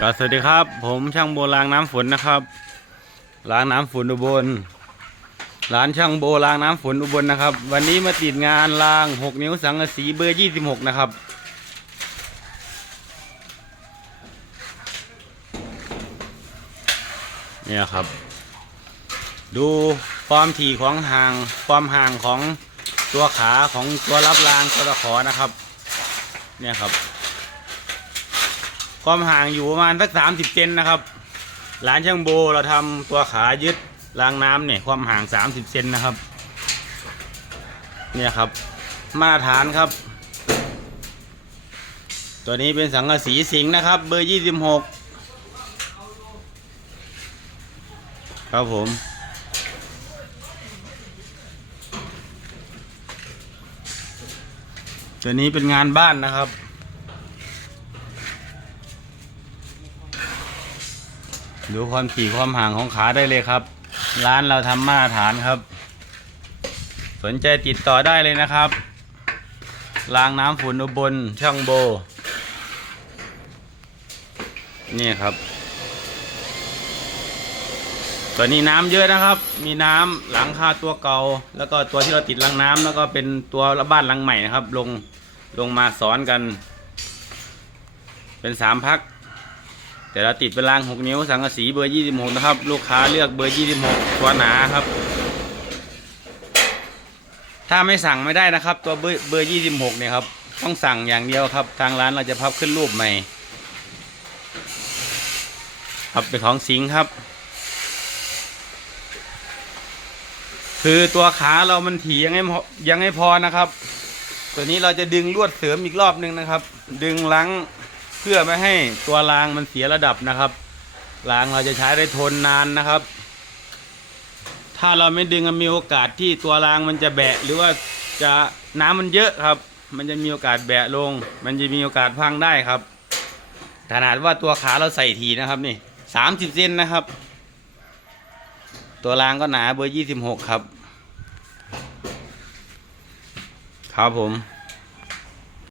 ก็สวัสดีครับ ผมช่างโบล้างน้ำฝนนะครับ ล้างน้ำฝนอุบล ร้านช่างโบล้างน้ำฝนอุบลนะครับ วันนี้มาติดงานล้าง6นิ้วสังกะสีเบอร์26นะครับ เนี่ยครับ ดูความถี่ของห่างความห่างของตัวขาของตัวรับรางตัวตะขอนะครับ เนี่ยครับ ความห่างอยู่ประมาณสักสามสิบเซนนะครับ ร้านช่างโบเราทำตัวขายึดรางน้ำเนี่ยความห่างสามสิบเซนนะครับ เนี่ยครับ มาตรฐานครับ ตัวนี้เป็นสังกะสีสิงนะครับ เบอร์ยี่สิบหกครับผมตัวนี้เป็นงานบ้านนะครับ ดูความถี่ความห่างของขาได้เลยครับ ร้านเราทำมาตรฐานครับ สนใจติดต่อได้เลยนะครับรางน้ำฝุ่นอุบลช่างโบ นี่ครับตัวนี้น้ำเยอะนะครับ มีน้ำหลังคาตัวเก่าแล้วก็ตัวที่เราติดรางน้ำแล้วก็เป็นตัวระบ้านหลังใหม่นะครับ ลงลงมาซ้อนกัน เป็นสามพัก แต่เราติดเป็นรางหกนิ้วสังกะสีเบอร์ยี่สิบหกนะครับ ลูกค้าเลือกเบอร์ยี่สิบหกตัวหนาครับ ถ้าไม่สั่งไม่ได้นะครับ ตัวเบอร์เบอร์ยี่สิบหกเนี่ยครับ ต้องสั่งอย่างเดียวครับ ทางร้านเราจะพับขึ้นรูปใหม่ครับเป็นของสิงครับ คือตัวขาเรามันถียังไงพอยังไม่พอนะครับ ตัวนี้เราจะดึงลวดเสริมอีกรอบนึงนะครับ ดึงลัง พื่อไม่ให้ตัวรางมันเสียระดับนะครับรางเราจะใช้ได้ทนนานนะครับ ถ้าเราไม่ดึงมันมีโอกาสที่ตัวรางมันจะแบะ หรือว่าจะน้ำมันเยอะครับ มันจะมีโอกาสแบะลง มันจะมีโอกาสพังได้ครับขนาดว่าตัวขาเราใส่ทีนะครับนี่สามสิบเซนนะครับ ตัวรางก็หนาเบอร์ยี่สิบหกครับ ครับผม